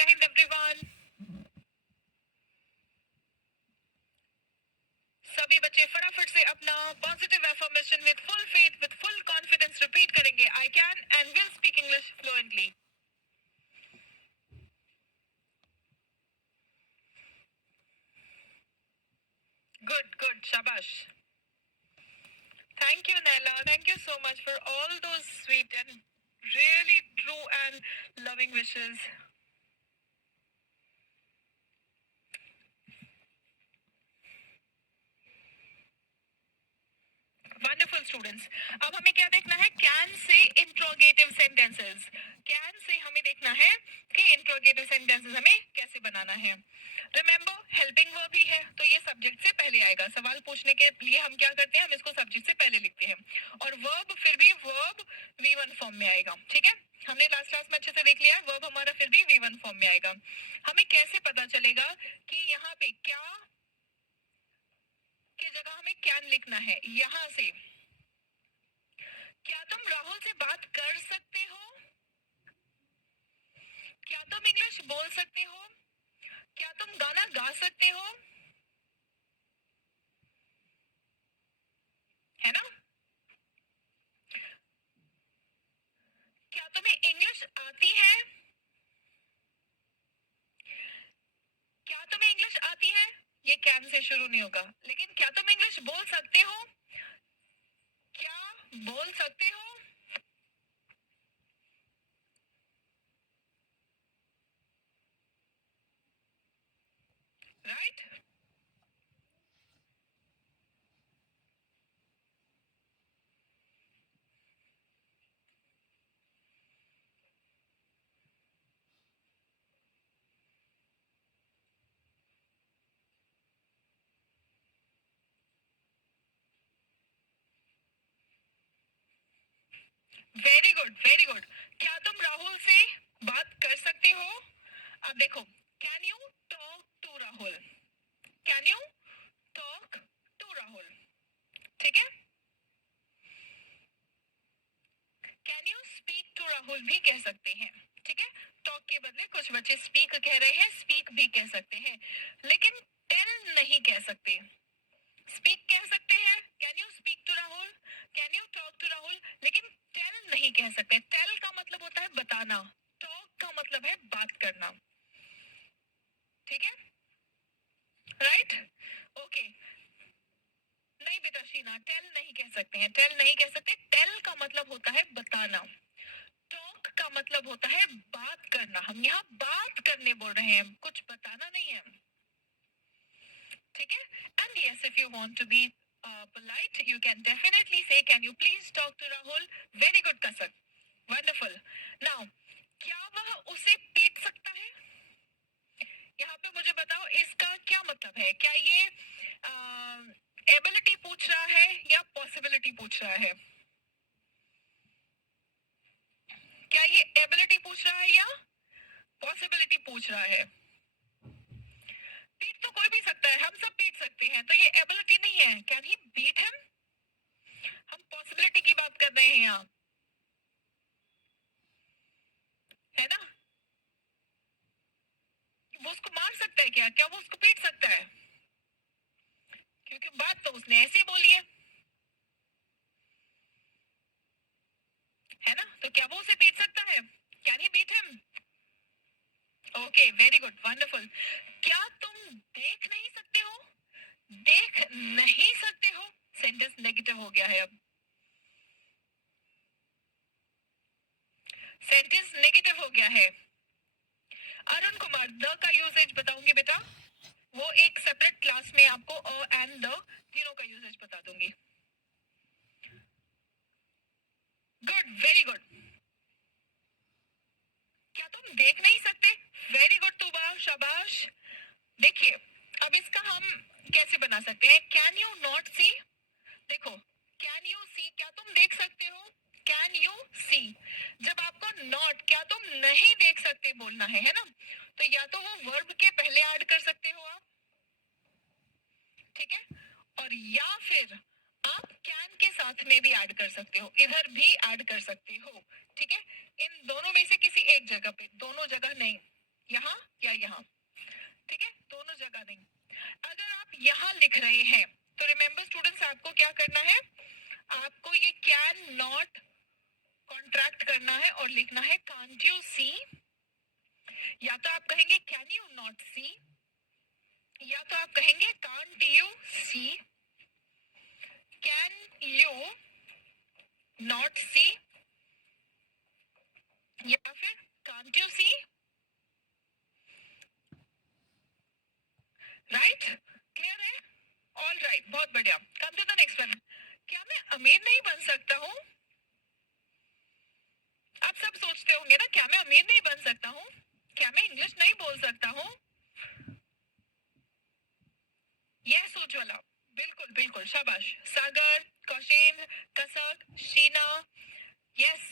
जय हिंद एवरीवन। सभी बच्चे फटाफट से अपना positive affirmation with full faith with full confidence repeat करेंगे। I can and will speak English fluently. Good good, शाबाश। Thank you, Naila. Thank you so much for all those sweet and really true and loving wishes. Wonderful students. अब हमें क्या देखना है? Can say interrogative sentences. Can say हमें देखना है कि इंट्रोगेटिव सेंटेंसेस हमें कैसे बनाना है। रिमेंबर, हेल्पिंग वर्ब ही है तो ये सब्जेक्ट से पहले आएगा। सवाल पूछने के लिए हम क्या करते हैं? हम इसको सब्जेक्ट से पहले लिखते हैं और वर्ब फिर भी वर्ब V1 फॉर्म में आएगा। ठीक है, हमने लास्ट क्लास में अच्छे से देख लिया है। वर्ब हमारा फिर भी V1 फॉर्म में आएगा। हमें कैसे पता चलेगा कि यहाँ पे क्या की जगह हमें कैन लिखना है? यहाँ से, क्या तुम राहुल से बात कर सकते हो? क्या तुम इंग्लिश बोल सकते हो? क्या तुम गाना गा सकते हो? है ना? क्या तुम्हें इंग्लिश आती है? क्या तुम्हें इंग्लिश आती है? ये कैन से शुरू नहीं होगा। लेकिन क्या तुम इंग्लिश बोल सकते हो? क्या बोल सकते हो? Right? Very good, very good. क्या तुम राहुल से बात कर सकते हो? अब देखो, can you talk to Rahul? Can you talk to Rahul? ठीक है। Can you speak to Rahul भी कह सकते हैं। ठीक है, टॉक के बदले कुछ बच्चे स्पीक कह रहे हैं, स्पीक भी कह सकते हैं, लेकिन टेल नहीं कह सकते। स्पीक कह सकते हैं, can you speak to Rahul, can you talk to Rahul, लेकिन टेल नहीं कह सकते। टेल का मतलब होता है बताना, टॉक का मतलब है बात करना। ठीक है, राइट? ओके। नहीं बेटा शीना, टेल नहीं कह सकते हैं, टेल नहीं कह सकते। टेल का मतलब होता है बताना, टॉक का मतलब होता है बात करना। हम यहाँ बात करने बोल रहे हैं, कुछ बताना नहीं है। ठीक है, and yes, if you want to be polite, you can definitely say, can you please talk to Rahul? Very good, Kasak. Wonderful. Now, क्या वह उसे पीट सकता है? यहाँ पे मुझे बताओ इसका क्या मतलब है। क्या ये एबिलिटी पूछ रहा है या पॉसिबिलिटी पूछ रहा है? क्या ये एबिलिटी पूछ रहा है या पॉसिबिलिटी पूछ रहा है? पीट तो कोई भी सकता है, हम सब पीट सकते हैं, तो ये एबिलिटी नहीं है। Can he beat him? हम पॉसिबिलिटी की बात कर रहे हैं यहाँ, है ना? वो उसको मार सकता है क्या? क्या वो उसको पीट सकता है? क्योंकि बात तो उसने ऐसे बोली है ना? तो क्या वो उसे पीट सकता है? Can he beat him? Okay, very good, wonderful. क्या तुम देख नहीं सकते हो? देख नहीं सकते हो सेंटेंस नेगेटिव हो गया है। अब सेंटेंस नेगेटिव हो गया है। अरुण कुमार, द का यूसेज बताऊंगी बेटा, वो एक सेपरेट क्लास में आपको अ एंड द तीनों का यूसेज बता दूंगी। Good, very good. क्या तुम देख नहीं सकते? वेरी गुड तुबा, शाबाश। देखिए, अब इसका हम कैसे बना सकते हैं? कैन यू नॉट सी? देखो, कैन यू सी, क्या तुम देख सकते हो? Can you see. जब आपको नॉट, क्या तुम नहीं देख सकते बोलना है ना? तो या तो वो वर्ब के पहले ऐड कर सकते हो आप, ठीक है, और या फिर आप कैन के साथ में भी ऐड कर सकते हो, इधर भी ऐड कर सकते हो। ठीक है, इन दोनों में से किसी एक जगह पे, दोनों जगह नहीं। यहाँ या यहाँ, ठीक है, दोनों जगह नहीं। अगर आप यहाँ लिख रहे हैं तो रिमेंबर स्टूडेंट्स, आपको क्या करना है, आपको ये कैन नॉट कॉन्ट्रैक्ट करना है और लिखना है कांट यू सी। या तो आप कहेंगे कैन यू नॉट सी, या तो आप कहेंगे can't you see, can you not see, या फिर can't you see. Right, clear है? ऑल राइट, बहुत बढ़िया। Come to the next one. क्या मैं अमीर नहीं बन सकता हूँ? आप सब सोचते होंगे ना, क्या मैं अमीर नहीं बन सकता हूँ, क्या मैं इंग्लिश नहीं बोल सकता हूँ? यह सोच वाला, बिल्कुल बिल्कुल, शाबाश। सागर, कौशेन, कसक, शीना, यस,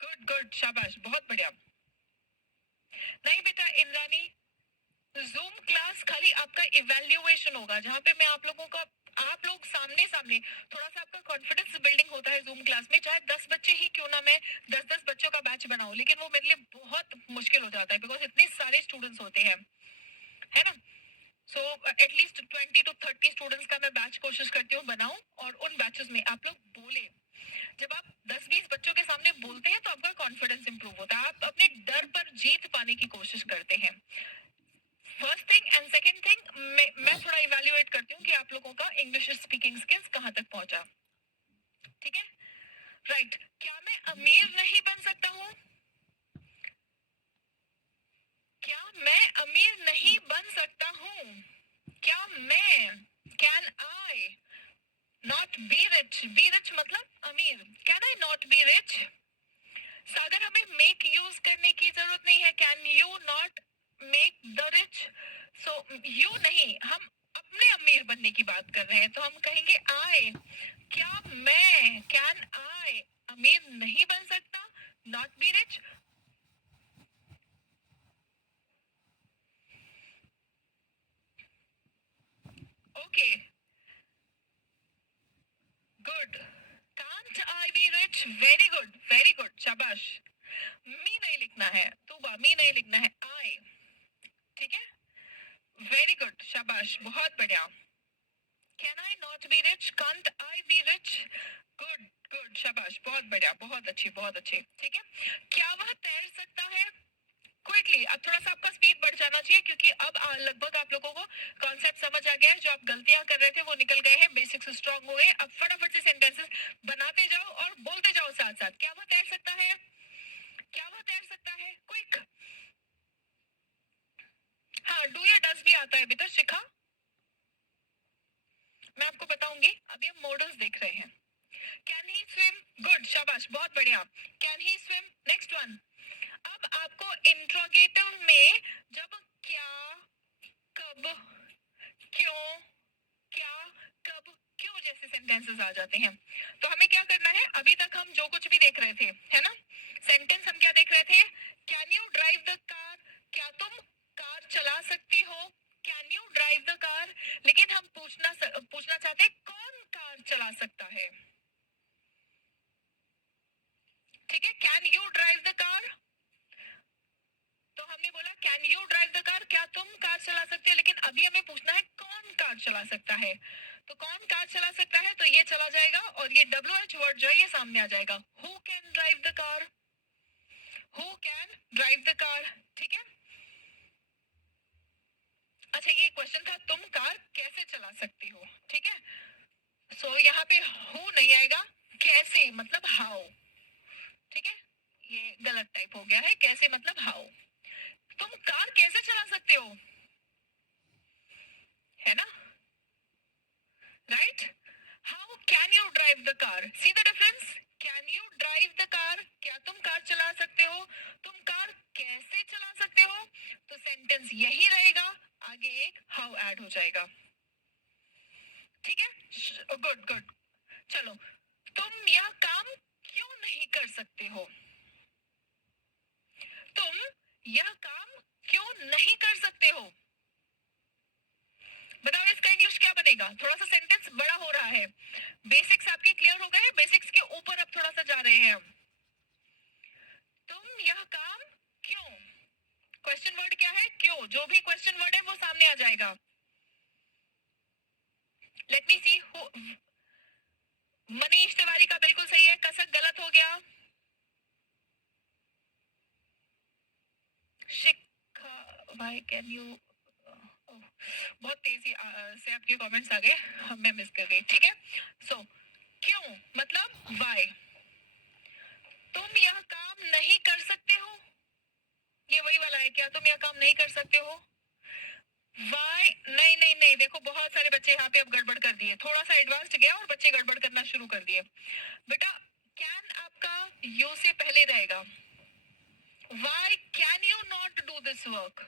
गुड गुड, शाबाश, बहुत बढ़िया। नहीं बेटा इंद्रानी, जूम क्लास खाली आपका इवैल्यूएशन होगा, जहाँ पे मैं आप लोगों का, आप लोग सामने सामने, थोड़ा सा आपका कॉन्फिडेंस बिल्डिंग होता है जूम क्लास में। चाहे 10 बच्चे ही क्यों ना मैं 10-10 बच्चों का बैच बनाऊं, लेकिन वो मेरे लिए बहुत मुश्किल हो जाता है, बिकॉज इतने सारे स्टूडेंट्स होते हैं, है ना। सो एटलीस्ट 20 to 30 स्टूडेंट्स का मैं बैच कोशिश करती हूँ बनाऊं, और उन बैचेस में आप लोग बोले। जब आप 10-20 बच्चों के सामने बोलते हैं तो आपका कॉन्फिडेंस इंप्रूव होता है, आप अपने डर पर जीत पाने की कोशिश करते हैं। First thing and second thing, मैं थोड़ा इवैल्यूएट करती हूँ कि आप लोगों का इंग्लिश स्पीकिंग स्किल्स कहाँ तक पहुंचा, ठीक है। राइट, क्या मैं अमीर नहीं बन सकता हूँ? क्या मैं अमीर नहीं बन सकता हूँ? क्या मैं, can I not be rich? Be rich मतलब अमीर, can I not be rich? Sagar, हमें मेक यूज करने की जरूरत नहीं है, can you not make the rich? So you नहीं, हम अपने अमीर बनने की बात कर रहे हैं, तो हम कहेंगे आई। क्या मैं, कैन आई, अमीर नहीं बन सकता, not be rich? Okay, good. Can't I be rich, very good very good, शाबाश। मी नहीं लिखना है, तूबा, मी नहीं लिखना है, आई, ठीक है, वेरी गुड, शाबाश, बहुत बढ़िया। Can I not be rich, can't I be rich, good good, शाबाश, बहुत बढ़िया, बहुत अच्छी बहुत अच्छी, ठीक है। क्या वह तैर सकता है? क्विकली, अब थोड़ा सा आपका स्पीड बढ़ जाना चाहिए, क्योंकि अब लगभग आप लोगों को कॉन्सेप्ट समझ आ गया है, जो आप गलतियां कर रहे थे वो निकल गए हैं, बेसिक्स स्ट्रांग हो गए। अब फटाफट से सेंटेंसेस बनाते जाओ और बोलते जाओ साथ साथ। क्या वह तैर सकता है? क्या वह तैर सकता है? क्विक। हाँ, डू या डज भी आता है बेटा, शिखा, मैं आपको बताऊंगी। अभी हम मॉडल्स देख रहे हैं। कैन ही स्विम, गुड, शाबाश, बहुत बढ़िया। Can he swim, next one. अब आपको इंट्रोगेटिव में जब क्या, कब, क्यों, क्या, कब, क्यों जैसे सेंटेंसेस आ जाते हैं, तो हमें क्या करना है? अभी तक हम जो कुछ भी देख रहे थे, है ना, सेंटेंस हम क्या देख रहे थे? Can you drive the car, क्या तुम कार चला सकती हो? Can you drive the car. लेकिन हम पूछना चाहते हैं कौन कार चला सकता है, ठीक है। Can you drive the car, तो हमने बोला can you drive the car, क्या तुम कार चला सकते हो, लेकिन अभी हमें पूछना है कौन कार चला सकता है। तो कौन कार चला सकता है, तो ये चला जाएगा, और ये WH वर्ड जो है ये सामने आ जाएगा, who can drive the car, who can drive the car, ठीक है। अच्छा, ये क्वेश्चन था तुम कार कैसे चला सकती हो, ठीक है। सो यहाँ पे हु नहीं आएगा, कैसे मतलब हाउ, ठीक है। ये गलत टाइप हो गया है, कैसे मतलब हाउ। तुम कार कैसे चला सकते हो, है ना, right. How can you drive the car, see the difference. Can you drive the car, क्या तुम कार चला सकते हो, तुम कार कैसे चला सकते हो, तो सेंटेंस यही रहेगा, आगे एक हाउ ऐड हो जाएगा, ठीक है, गुड गुड। चलो, तुम यह काम क्यों नहीं कर सकते हो, तुम यह काम क्यों नहीं कर सकते हो, बताओ इसका इंग्लिश क्या बनेगा। थोड़ा सा सेंटेंस बड़ा हो रहा है, बेसिक्स आपके क्लियर हो गए, बेसिक्स के ऊपर अब थोड़ा सा जा रहे हैं हम। तुम यह काम क्यों, क्वेश्चन वर्ड वर्ड क्या है? क्यों. जो भी क्वेश्चन वर्ड है वो सामने आ जाएगा. लेट मी सी. मनीष तिवारी का बिल्कुल सही है. कसक गलत हो गया. शिखा, व्हाई कैन यू, बहुत तेजी से आपके कमेंट्स आ गए, मैं मिस कर गई. ठीक है. सो क्यों मतलब व्हाई. तुम यह काम नहीं कर सकते हो. ये वही वाला है क्या? तुम यह काम नहीं कर सकते हो. वाई नहीं नहीं नहीं. देखो बहुत सारे बच्चे यहाँ पे अब गड़बड़ कर दिए. थोड़ा सा एडवांस्ड गया और बच्चे गड़बड़ करना शुरू कर दिए. बेटा कैन आपका यू से पहले रहेगा. Why can you not do this work.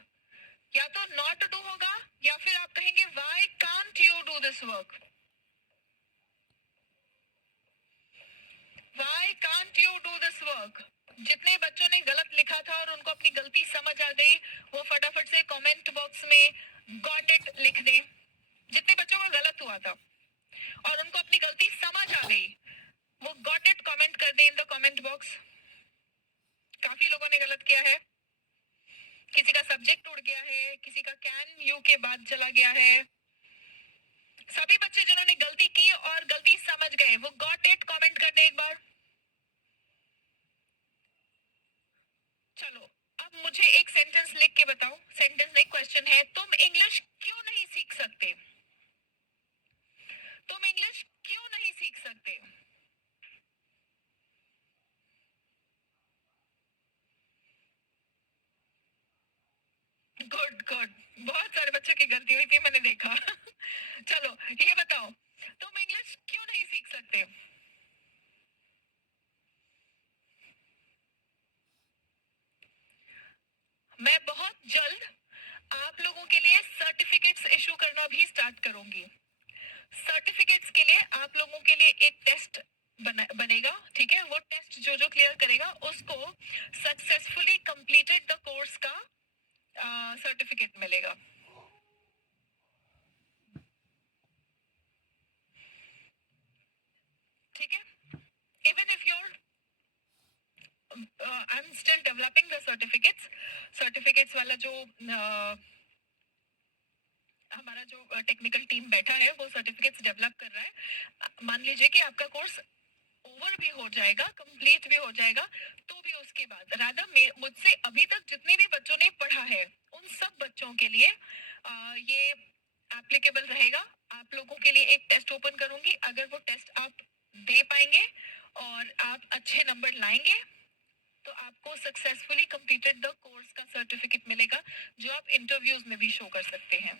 या तो नॉट डू होगा या फिर आप कहेंगे why can't you do this work. Why can't you do this work. जितने बच्चों ने गलत लिखा था और उनको अपनी गलती समझ आ गई वो फटाफट से कमेंट बॉक्स में गॉट इट लिख दें. जितने बच्चों का गलत हुआ था और उनको अपनी गलती समझ आ गई वो गॉट इट कमेंट कर दें इन द कमेंट बॉक्स. काफी लोगों ने गलत किया है. किसी का सब्जेक्ट उड़ गया है, किसी का कैन यू के बाद चला गया है. सभी बच्चे जिन्होंने गलती की और गलती समझ गए वो गॉट इट कमेंट कर दे एक बार. चलो अब मुझे एक सेंटेंस लिख के बताओ. सेंटेंस नहीं क्वेश्चन है. तुम इंग्लिश क्यों नहीं सीख सकते. तुम इंग्लिश क्यों नहीं सीख सकते. Good good. बहुत सारे बच्चों की गलती हुई थी मैंने देखा. चलो ये बताओ तुम इंग्लिश क्यों नहीं सीख सकते. मैं बहुत जल्द आप लोगों के लिए सर्टिफिकेट्स इशू करना भी स्टार्ट करूंगी. सर्टिफिकेट्स के लिए आप लोगों के लिए एक टेस्ट बनेगा. ठीक है. वो टेस्ट जो जो क्लियर करेगा उसको सक्सेसफुली कंप्लीटेड द कोर्स का सर्टिफिकेट मिलेगा. ठीक है. Even if your I am still developing the certificates. Certificates वाला जो हमारा जो टेक्निकल टीम बैठा है वो सर्टिफिकेट्स डेवलप कर रहा है. मान लीजिए कि आपका कोर्स ओवर भी हो जाएगा, कंप्लीट भी हो जाएगा, तो भी उसके बाद राधा मुझसे अभी तक जितने भी बच्चों ने पढ़ा है उन सब बच्चों के लिए ये एप्लीकेबल रहेगा. आप लोगों के लिए एक टेस्ट ओपन करूंगी. अगर वो टेस्ट आप दे पाएंगे और आप अच्छे नंबर लाएंगे तो आपको सक्सेसफुली कंप्लीटेड द कोर्स का सर्टिफिकेट मिलेगा जो आप इंटरव्यूज में भी शो कर सकते हैं.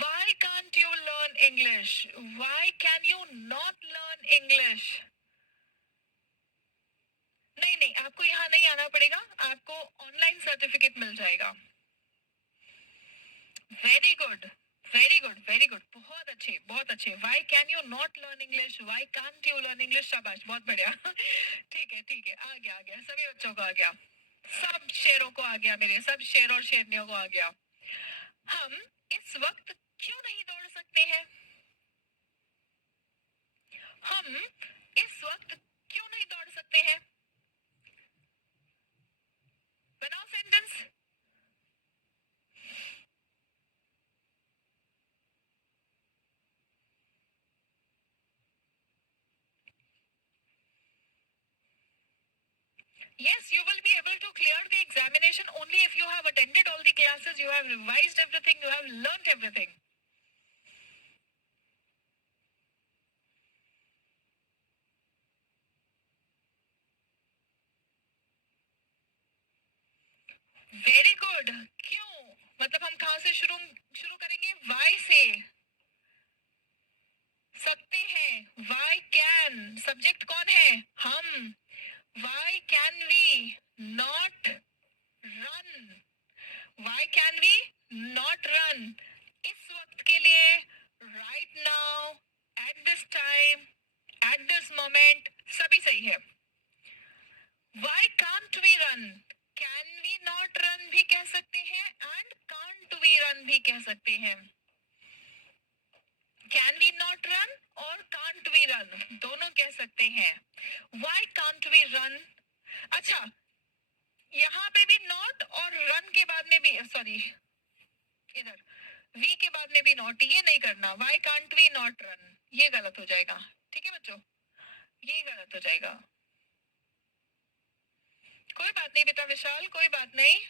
Why can't you learn English? Why can you not learn English? नहीं नहीं आपको यहाँ नहीं आना पड़ेगा. आपको ऑनलाइन सर्टिफिकेट मिल जाएगा. Very good very good very good. बहुत अच्छे बहुत अच्छे. Why can you not learn English? Why can't you learn English? शाबाश बहुत बढ़िया. ठीक है ठीक है. आ गया आ गया. सभी बच्चों को आ गया. सब शेरों को आ गया. मेरे सब शेर और शेरनियों को आ गया. हम इस वक्त क्यों नहीं दौड़ सकते हैं. हम इस वक्त क्यों नहीं दौड़ सकते हैं. बनाओ sentence. Yes, you will be able to clear the examination only if you have attended all the classes, you have revised everything, you have learnt everything. Very good. क्यों मतलब हम कहाँ से शुरू शुरू करेंगे. Why से. सकते हैं. Why can. सब्जेक्ट कौन है. हम. Why can we not run. Why can we not run. इस वक्त के लिए. Right now. At this time. At this moment. सभी सही है. Why can't we run. Can we not run भी कह सकते हैं and can't we run भी कह सकते हैं. Can we not run और can't we run दोनों कह सकते हैं. Why can't we run. अच्छा यहाँ पे भी नॉट और रन के बाद में भी, सॉरी इधर वी के बाद में भी नॉट, ये नहीं करना। Why can't we not run, ये गलत हो जाएगा। ठीक है बच्चों, ये गलत हो जाएगा। कोई बात नहीं बेटा विशाल, कोई बात नहीं।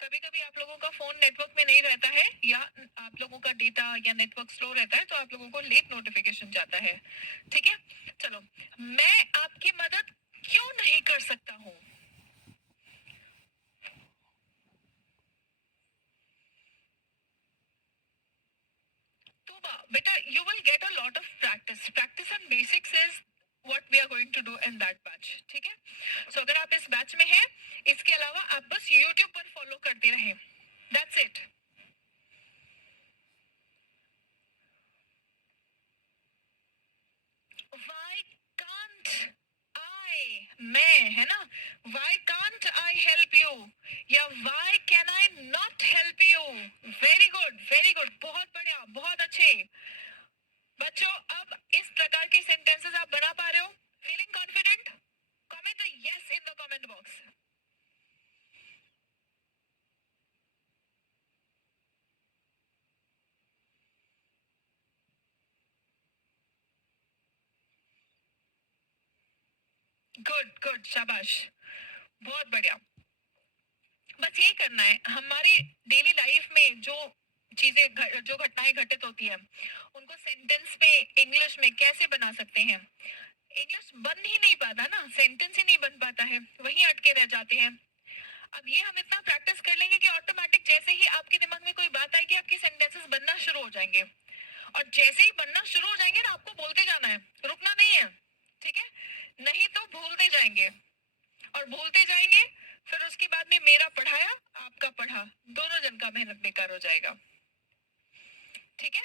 कभी कभी आप लोगों का फोन नेटवर्क में नहीं रहता है, या आप लोगों का डेटा या नेटवर्क स्लो रहता है, तो आप लोगों को लेट नोटिफिकेशन जाता है। ठीक है, चलो, मैं आपकी मदद क्यों नहीं कर सकता हूँ? बेटा you will get a lot of practice on basics is what we are going to do in that batch. ठीक है, so अगर आप इस बैच में हैं, इसके अलावा आप बस YouTube पर फॉलो करते रहें, that's it. Why can't I, मैं है ना, why can't I help you, या why can I not help you? very good, बहुत बढ़िया, बहुत अच्छे बच्चों। अब इस प्रकार के सेंटेंसेस आप बना पा रहे हो? Feeling confident? Comment yes in the comment box. Good good, शाबाश, बहुत बढ़िया। बस यही करना है। हमारी डेली लाइफ में जो चीजें, जो घटनाएं घटित होती है, उनको सेंटेंस में इंग्लिश में कैसे बना सकते हैं? इंग्लिश बन ही नहीं पाता ना, सेंटेंस ही नहीं बन पाता है, वहीं अटके रह जाते हैं। अब ये हम इतना प्रैक्टिस कर लेंगे कि ऑटोमेटिक जैसे ही आपके दिमाग में कोई बात आएगी, आपके सेंटेंसेस बनना शुरू हो जाएंगे। और जैसे ही बनना शुरू हो जाएंगे ना, आपको बोलते जाना है, रुकना नहीं है। ठीक है, नहीं तो भूलते जाएंगे, और भूलते जाएंगे, फिर उसके बाद में मेरा पढ़ाया आपका पढ़ा, दोनों जन का मेहनत बेकार हो जाएगा। ठीक है,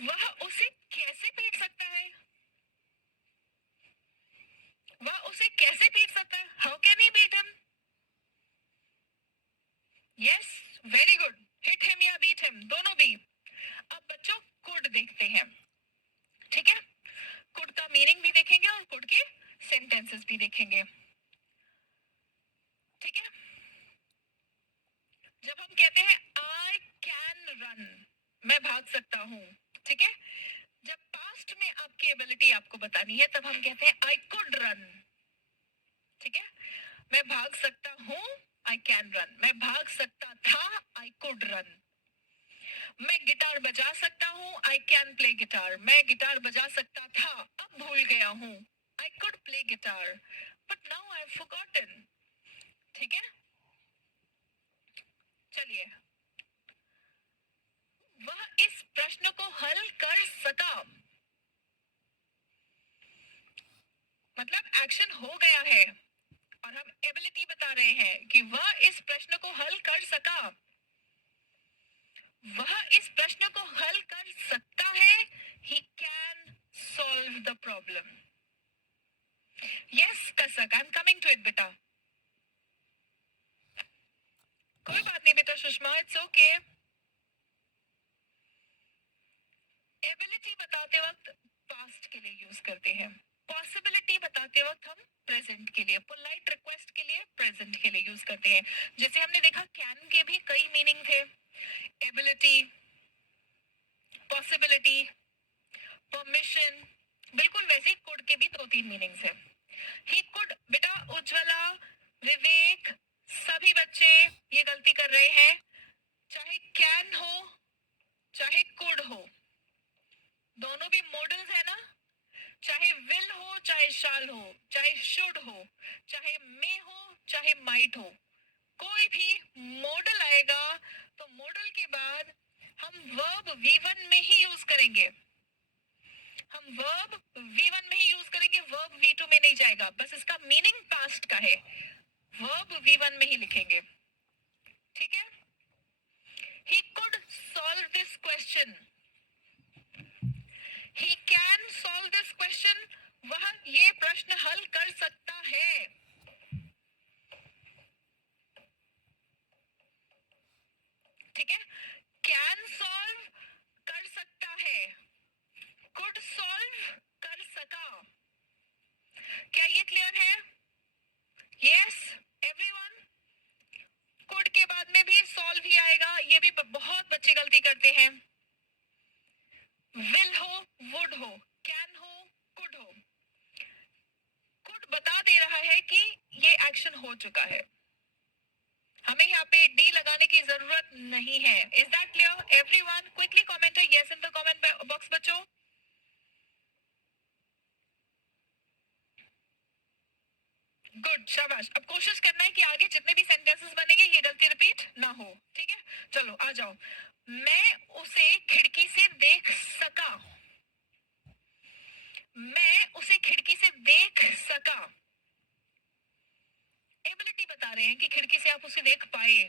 वह उसे कैसे पीट सकता है? वह उसे कैसे पीट सकता है? How can he beat him? Yes, very good, hit him या बीट हिम, दोनों भी। अब बच्चों कुड देखते हैं। ठीक है, कुड का मीनिंग भी देखेंगे और कुड के सेंटेंसेस भी देखेंगे। ठीक है, जब हम कहते हैं आई कैन रन, मैं भाग सकता हूँ। ठीक है, जब पास्ट में आपकी एबिलिटी आपको बतानी है, तब हम कहते हैं आई कुड रन। ठीक है, मैं भाग सकता हूँ, आई कैन रन। मैं भाग सकता था, आई कुड रन। मैं गिटार बजा सकता हूँ, आई कैन प्ले गिटार। मैं गिटार बजा सकता था, अब भूल गया हूँ, I could play guitar, but now I have forgotten. ठीक है, चलिए, वह इस प्रश्न को हल कर सका, मतलब एक्शन हो गया है, और हम एबिलिटी बता रहे हैं कि वह इस प्रश्न को हल कर सका। वह इस प्रश्न को हल कर सकता है, he can solve the problem. Yes, Kasak, I'm coming to it, बेटा। कोई बात नहीं बेटा सुषमा, इट्स ओके। एबिलिटी बताते वक्त पास्ट के लिए यूज करते हैं, पॉसिबिलिटी बताते वक्त हम प्रेजेंट के लिए, पोलाइट रिक्वेस्ट के लिए प्रेजेंट के लिए यूज करते हैं। जैसे हमने देखा कैन के भी कई मीनिंग थे, एबिलिटी, पॉसिबिलिटी, परमिशन, बिल्कुल वैसे ही कुड के भी 2-3 मीनिंग्स है। ही कुड, बेटा उज्ज्वला, विवेक, सभी बच्चे ये गलती कर रहे हैं। चाहे कैन हो, चाहे कुड हो, दोनों भी मॉडल्स है ना। चाहे विल हो, चाहे शाल हो, चाहे शुड हो, चाहे मे हो, चाहे माइट हो, कोई भी मॉडल आएगा तो मॉडल के बाद हम वर्ब V1 में ही यूज करेंगे। हम वर्ब V1 में ही यूज करेंगे, वर्ब V2 में नहीं जाएगा। बस इसका मीनिंग पास्ट का है, वर्ब V1 में ही लिखेंगे। ठीक है, he could solve this question, he can solve this question, वह ये प्रश्न हल कर सकता है। ठीक है, can solve कर सकता है, could solve कर सका। क्या ये क्लियर है? यस, एवरीवन, कुड के बाद में भी सॉल्व ही आएगा, ये भी बहुत बच्चे गलती करते हैं. विल हो, वुड हो, कैन हो, कुड हो. कुड बता दे रहा है कि ये एक्शन हो चुका है, हमें यहाँ पे डी लगाने की जरूरत नहीं है. Is that clear? Everyone quickly comment yes in the comment box बच्चों. गुड, शाबाश. अब कोशिश करना है कि आगे जितने भी सेंटेंसेस बनेंगे ये गलती रिपीट ना हो. ठीक है, चलो आ जाओ. मैं उसे खिड़की से देख सका. मैं उसे खिड़की से देख सका. एबिलिटी बता रहे हैं कि खिड़की से आप उसे देख पाए.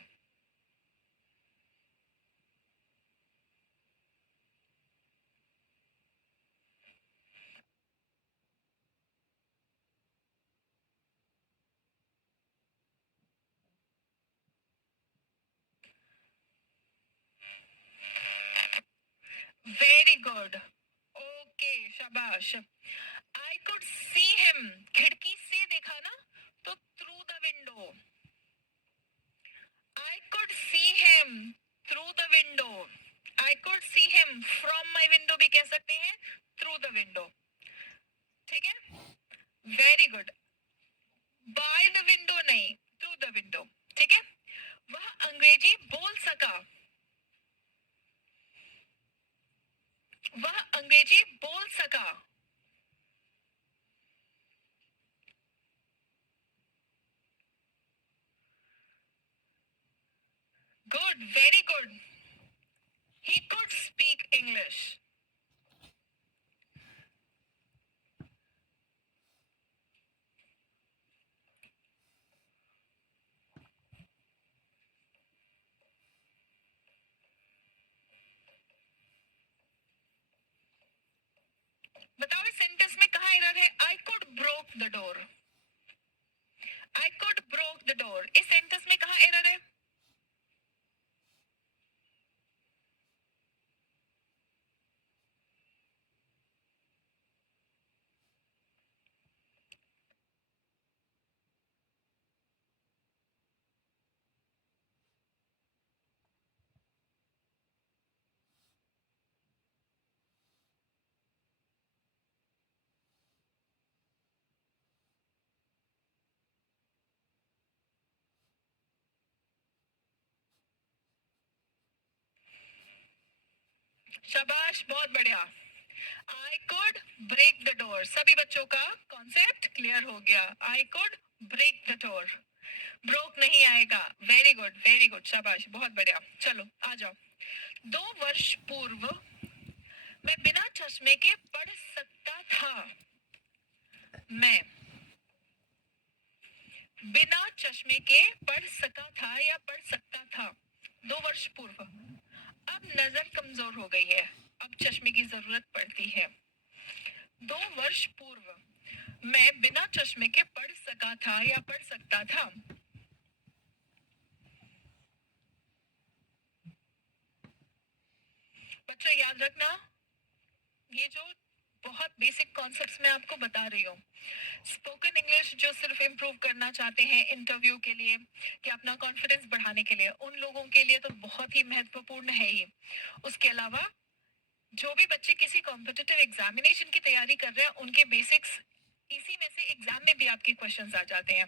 Very good. ओके, शाबाश. I could see him. खिड़की से देखा ना, तो through the window. I could see him through the window. I could see him from my window भी कह सकते हैं, थ्रू द विंडो. ठीक है, very good. By the window नहीं, थ्रू द विंडो. ठीक है. वह अंग्रेजी बोल सका. वह अंग्रेजी बोल सका. Good, very good. He could speak English. बताओ इस सेंटेंस में कहाँ एरर है? I could broke the door. I could broke the door, इस सेंटेंस में कहाँ एरर है? शाबाश, बहुत बढ़िया. I could break the door. सभी बच्चों का कॉन्सेप्ट क्लियर हो गया. I could break the door. Broke नहीं आएगा. वेरी गुड, वेरी गुड, शाबाश, बहुत बढ़िया. चलो आ जाओ. 2 वर्ष पूर्व मैं बिना चश्मे के पढ़ सकता था. मैं बिना चश्मे के पढ़ सका था या पढ़ सकता था. 2 वर्ष पूर्व. अब नजर कमजोर हो गई है, अब चश्मे की जरूरत पड़ती है. 2 वर्ष पूर्व मैं बिना चश्मे के पढ़ सका था या पढ़ सकता था. बच्चों याद रखना, ये जो बहुत बेसिक कॉन्सेप्ट्स मैं आपको बता रही हूँ, स्पोकन इंग्लिश जो सिर्फ इम्प्रूव करना चाहते हैं इंटरव्यू के लिए, कि अपना कॉन्फिडेंस बढ़ाने के लिए, उन लोगों के लिए तो बहुत ही महत्वपूर्ण है ही. उसके अलावा जो भी बच्चे किसी कॉम्पिटिटिव एग्जामिनेशन की तैयारी कर रहे हैं, उनके बेसिक्स इसी में से एग्जाम में भी आपके क्वेश्चंस आ जाते हैं.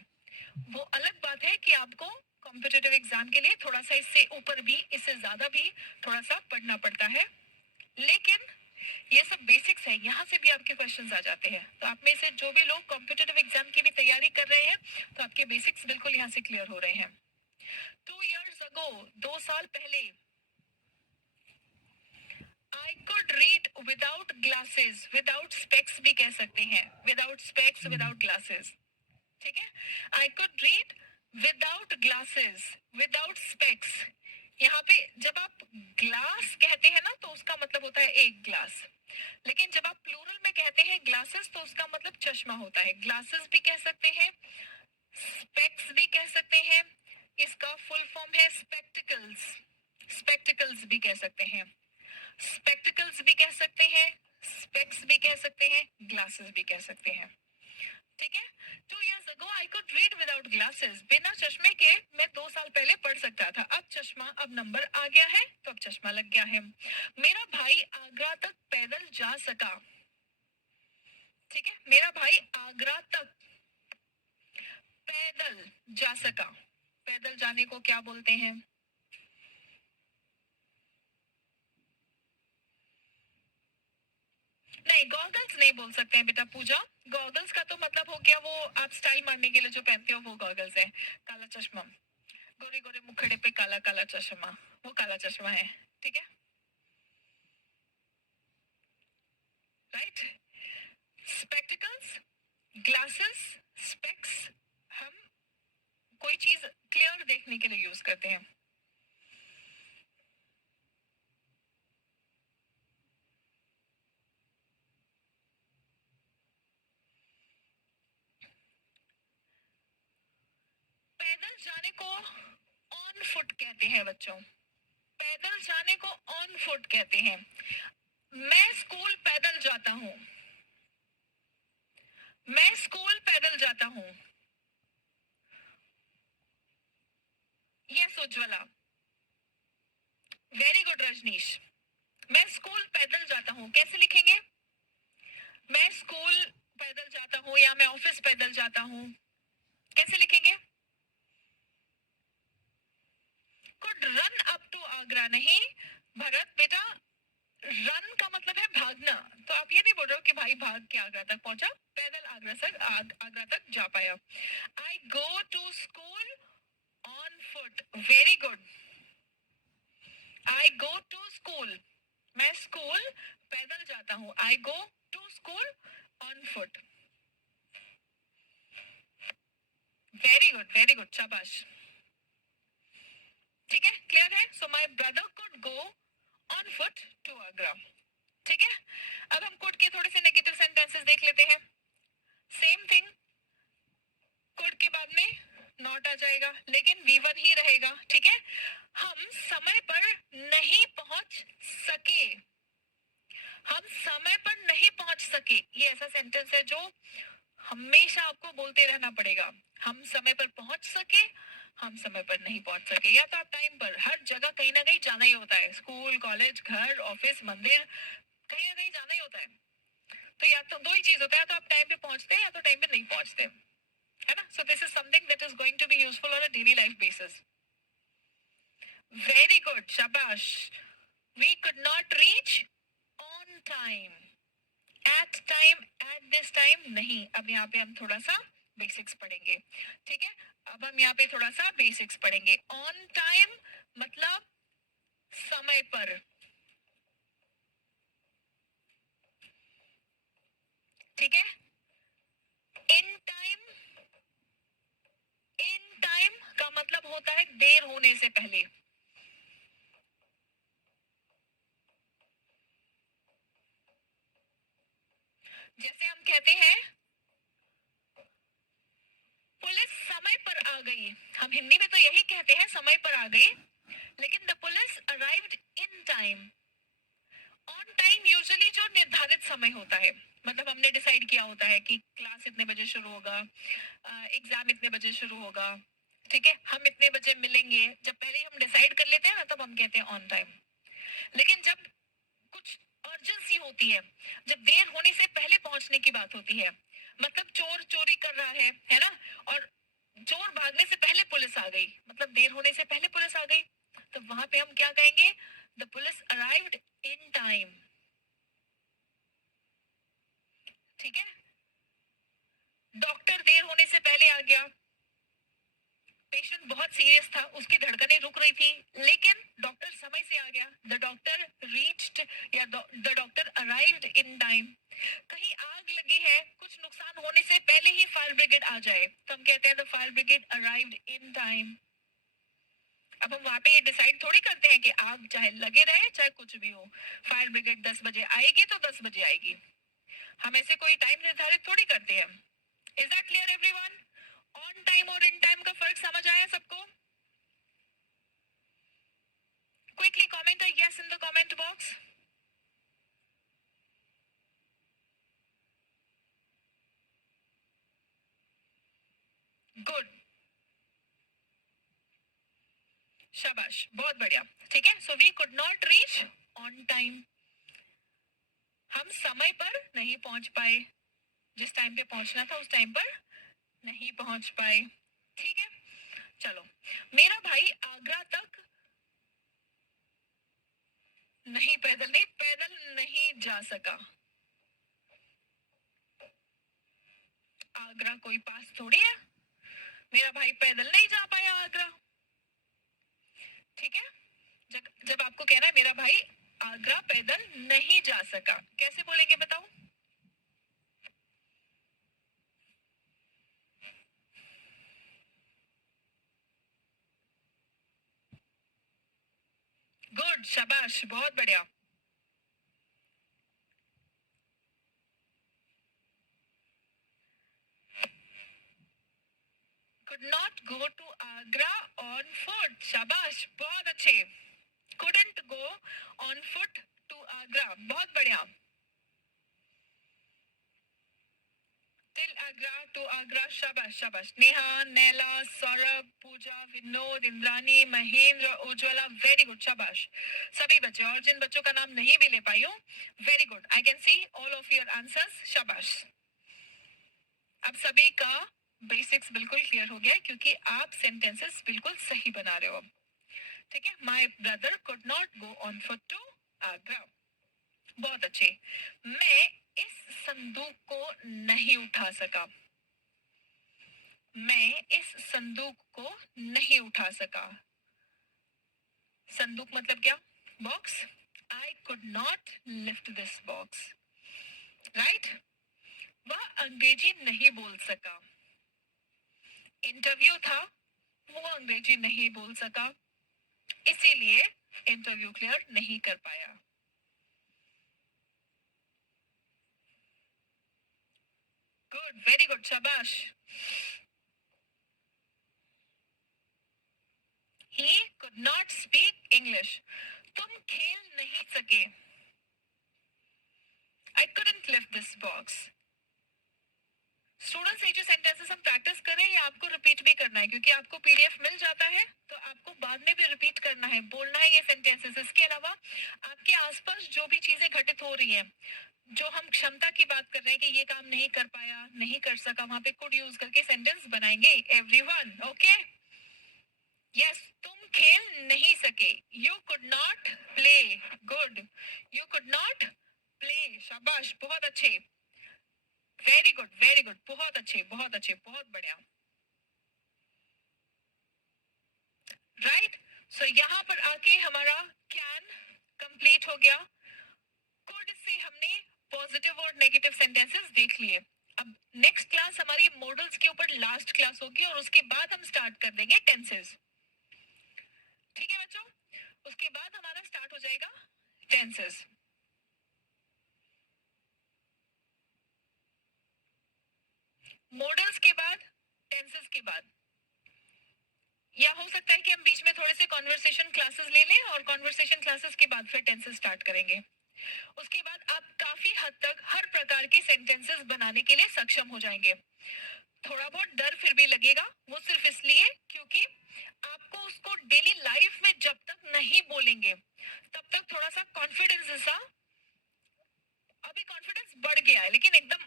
वो अलग बात है कि आपको कॉम्पिटिटिव एग्जाम के लिए थोड़ा सा इससे ऊपर भी, इससे ज्यादा भी थोड़ा सा पढ़ना पड़ता है, लेकिन ये सब बेसिक्स है, यहाँ से भी आपके क्वेश्चंस आ जाते हैं. तो आप में से जो भी लोग कॉम्पिटिटिव एग्जाम की भी तैयारी कर रहे हैं, तो आपके बेसिक्स बिल्कुल यहाँ से क्लियर हो रहे हैं. 2 years ago, 2 साल पहले, I could read without glasses. Without specs भी कह सकते हैं, विदाउट स्पेक्स, विदाउट ग्लासेस. ठीक है. I could read without glasses, without specs. यहाँ पे जब आप ग्लास कहते हैं ना, तो उसका मतलब होता है एक ग्लास. लेकिन जब आप प्लूरल में कहते हैं ग्लासेस, तो उसका मतलब चश्मा होता है. ग्लासेस भी कह सकते हैं, स्पेक्स भी कह सकते हैं. इसका फुल फॉर्म है स्पेक्टिकल्स. स्पेक्टिकल्स भी कह सकते हैं, स्पेक्टिकल्स भी कह सकते हैं, स्पेक्स भी कह सकते हैं, ग्लासेस भी कह सकते हैं. ठीक है. 2 years ago I could read without glasses. Glasses, बिना चश्मे के मैं 2 साल पहले पढ़ सकता था, अब चश्मा, अब नंबर आ गया है तो अब चश्मा लग गया है। मेरा भाई आगरा तक पैदल जा सका। ठीक है, मेरा भाई आगरा तक पैदल जा सका। पैदल जाने को क्या बोलते हैं? नहीं, गॉगल्स नहीं बोल सकते हैं बेटा पूजा। गॉगल्स का तो मतलब हो गया वो आप स्टाइल मारने के लिए जो पहनते हो वो गॉगल्स है। काला चश्मा, गोरे गोरे मुखड़े पे काला काला चश्मा, वो काला चश्मा है। ठीक है, राइट। स्पेक्टिकल्स, ग्लासेस, स्पेक्स हम कोई चीज क्लियर देखने के लिए यूज करते हैं। पैदल जाने को ऑन फुट कहते हैं बच्चों। पैदल जाने को ऑन फुट कहते हैं। मैं स्कूल पैदल जाता हूँ। मैं स्कूल पैदल जाता हूँ। Yes Ujjwala, very good Rajnish. मैं स्कूल पैदल जाता हूँ कैसे लिखेंगे? मैं स्कूल पैदल जाता हूँ या मैं ऑफिस पैदल जाता हूँ, कैसे लिखेंगे? Could run up to Agra नहीं भरत बेटा, रन का मतलब है भागना। तो आप ये नहीं बोल रहे हो कि भाई भाग के आगरा तक पहुंचा, पैदल आगरा तक जा पाया। I go to school on foot, very good. I go to school, मैं स्कूल पैदल जाता हूँ। I go to school on foot. Very good, शाबाश। ठीक है, क्लियर है? So my brother could go on foot to Agra. ठीक है, अब हम कुड के थोड़े से नेगेटिव सेंटेंसेस देख लेते हैं। सेम थिंग, कुड के बाद में नॉट आ जाएगा लेकिन वीवर ही रहेगा। ठीक है, हम समय पर नहीं पहुंच सके। हम समय पर नहीं पहुंच सके, ये ऐसा सेंटेंस है जो हमेशा आपको बोलते रहना पड़ेगा। हम समय पर पहुंच सके, हम समय पर नहीं पहुंच सके। या तो आप टाइम पर, हर जगह कहीं ना कहीं जाना ही होता है, स्कूल, कॉलेज, घर, ऑफिस, मंदिर, कहीं ना कहीं जाना ही होता है। तो या तो दो ही चीज होता है, या तो आप टाइम पे पहुंचते हैं या तो टाइम पे नहीं पहुंचते, है ना? So this is something that is going to be useful on a daily life basis. Very good, शाबाश। We could not reach on time, at time, at this time नहीं। अब यहाँ पे हम थोड़ा सा बेसिक्स पढ़ेंगे। ठीक है, अब हम यहाँ पे थोड़ा सा बेसिक्स पढ़ेंगे। ऑन टाइम मतलब समय पर। ठीक है, इन टाइम, इन टाइम का मतलब होता है देर होने से पहले। जैसे हम कहते हैं पुलिस समय पर आ गई, हम हिंदी में तो यही कहते हैं समय पर आ गई, लेकिन the police arrived in time. On time usually जो निर्धारित समय होता है, मतलब हमने डिसाइड किया होता है कि क्लास इतने बजे शुरू होगा, एग्जाम इतने बजे शुरू होगा। ठीक है, हम इतने बजे मिलेंगे, जब पहले ही हम डिसाइड कर लेते हैं ना तब हम कहते हैं ऑन टाइम। लेकिन जब कुछ अर्जेंसी होती है, जब देर होने से पहले पहुंचने की बात होती है, मतलब चोर चोरी कर रहा है ना, और चोर भागने से पहले पुलिस आ गई, मतलब देर होने से पहले पुलिस आ गई, तो वहां पे हम क्या कहेंगे? The police arrived in time. ठीक है, डॉक्टर देर होने से पहले आ गया, पेशेंट बहुत सीरियस था, उसकी धड़कनें रुक रही थी, लेकिन डॉक्टर समय से आ गया। द डॉक्टर रीच्ड या the doctor arrived in time. कहीं आग लगी है, कुछ नुकसान होने से पहले ही फायर ब्रिगेड आ जाए तो हम कहते हैं the fire brigade arrived in time. अब हम वहां पे ये डिसाइड थोड़ी करते हैं कि आग चाहे लगे रहे चाहे कुछ भी हो, फायर ब्रिगेड 10 बजे आएगी तो 10 बजे आएगी। हम ऐसे कोई टाइम निर्धारित थोड़ी करते हैं। Is that clear everyone? On time और इन टाइम का फर्क समझ आया सबको? Quickly comment a yes in the comment box. Good. शाबाश, बहुत बढ़िया। ठीक है, so we could not reach on time, हम समय पर नहीं पहुंच पाए, जिस टाइम पे पहुंचना था उस टाइम पर नहीं पहुंच पाए। ठीक है, चलो, मेरा भाई आगरा तक नहीं, पैदल नहीं जा सका। आगरा कोई पास थोड़ी है, मेरा भाई पैदल नहीं जा पाया आगरा। ठीक है, जब जब आपको कहना है मेरा भाई आगरा पैदल नहीं जा सका, कैसे बोलेंगे बताओ? गुड, शाबाश, बहुत बढ़िया। could not go to Agra on foot, शाबाश, बहुत अच्छे। couldn't go on foot to Agra, बहुत बढ़िया। till Agra to Agra, शाबाश शाबाश। नेहा, नैला, सौरभ, पूजा, विनोद, इंद्रानी, महेंद्र, उज्ज्वला, वेरी गुड, शाबाश सभी बच्चे। और जिन बच्चों का नाम नहीं भी ले पाई हूँ, very good, I can see all of your answers, शाबाश। अब सभी का बेसिक्स बिल्कुल क्लियर हो गया है, क्योंकि आप सेंटेंसेस बिल्कुल सही बना रहे हो अब। ठीक है, my brother could not go on foot to Agra, बहुत अच्छे। मैं इस संदूक को नहीं उठा सका, मैं इस संदूक को नहीं उठा सका। संदूक मतलब क्या? Box. I could not lift this box, right. वह अंग्रेजी नहीं बोल सका, इंटरव्यू था, वो अंग्रेजी नहीं बोल सका, इसीलिए इंटरव्यू क्लियर नहीं कर पाया। गुड, वेरी गुड, शाबाश। He could not speak English. तुम खेल नहीं सके, I couldn't lift this box. Students, ये जो सेंटेंसेस हम प्रैक्टिस करें, ये आपको रिपीट भी करना है, क्योंकि आपको पीडीएफ मिल जाता है, तो आपको बाद में भी रिपीट करना है, बोलना है ये सेंटेंसेस। इसके अलावा आपके आसपास जो भी चीजें घटित हो रही हैं, जो हम क्षमता की बात कर रहे हैं कि ये काम नहीं कर पाया, नहीं कर सका, वहां पे कुड यूज करके सेंटेंस बनाएंगे एवरीवन, ओके? यस, तुम खेल नहीं सके, you could not play, good, you could not play, शाबाश, बहुत अच्छे, वेरी गुड, वेरी गुड, बहुत अच्छे, बहुत अच्छे, बहुत बढ़िया, राइट। सो यहाँ पर आके हमारा कैन कंप्लीट हो गया। कुड से हमने पॉजिटिव और नेगेटिव सेंटेंसेस देख लिए। अब नेक्स्ट क्लास हमारी मॉडल्स के ऊपर लास्ट क्लास होगी, और उसके बाद हम स्टार्ट कर देंगे टेंसेस। ठीक है बच्चों, उसके बाद हमारा स्टार्ट हो जाएगा टेंसेस। मॉडल्स के बाद, टेंसेस के बाद, या हो सकता है कि हम बीच में थोड़े से कॉन्वर्सेशन क्लासेस ले लें, और कॉन्वर्सेशन क्लासेस के बाद फिर टेंसेस स्टार्ट करेंगे। उसके बाद आप काफी हद तक हर प्रकार के सेंटेंसेस बनाने के लिए सक्षम हो जाएंगे। थोड़ा बहुत डर फिर भी लगेगा, वो सिर्फ इसलिए क्योंकि आपको उसको डेली लाइफ में जब तक नहीं बोलेंगे, तब तक थोड़ा सा कॉन्फिडेंस सा, अभी कॉन्फिडेंस बढ़ गया है लेकिन एकदम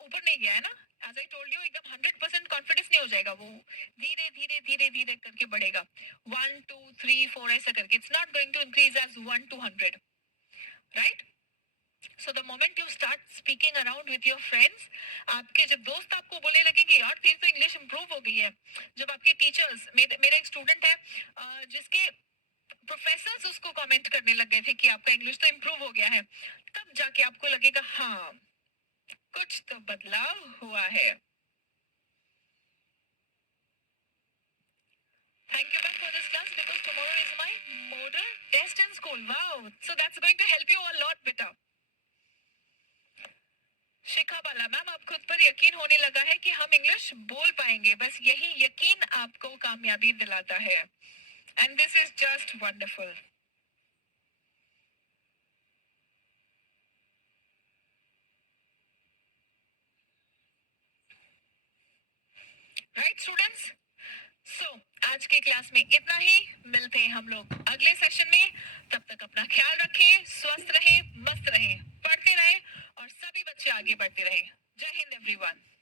ऊपर नहीं गया है ना। एज आई टोल्ड यू, एकदम 100% कॉन्फिडेंस नहीं हो जाएगा, वो धीरे धीरे धीरे धीरे करके बढ़ेगा, 1 2 3 4 ऐसा करके। It's not going to increase as 1 to 100, right. So the moment you start speaking around with your friends, आपके जब दोस्त आपको बोलने लगेंगे यार तेरी तो इंग्लिश इंप्रूव हो गई है, जब आपके टीचर्स, मेरा एक स्टूडेंट है जिसके प्रोफेसर्स उसको कमेंट करने लग गए थे कि आपका इंग्लिश तो इंप्रूव हो गया है, तब जाके आपको लगेगा हाँ कुछ तो बदलाव हुआ है। Thank you, ma'am, for this class, because tomorrow is my model test in school. Wow, so that's going to help you a lot, beta. Shikha Bala ma'am, आप खुद पर यकीन होने लगा है कि हम इंग्लिश बोल पाएंगे, बस यही यकीन आपको कामयाबी दिलाता है, and this is just wonderful. Right students, so आज के क्लास क्लास में इतना ही। मिलते हैं हम लोग अगले सेशन में। तब तक अपना ख्याल रखें, स्वस्थ रहें, मस्त रहें, पढ़ते रहें और सभी बच्चे आगे बढ़ते रहें। जय हिंद एवरीवन।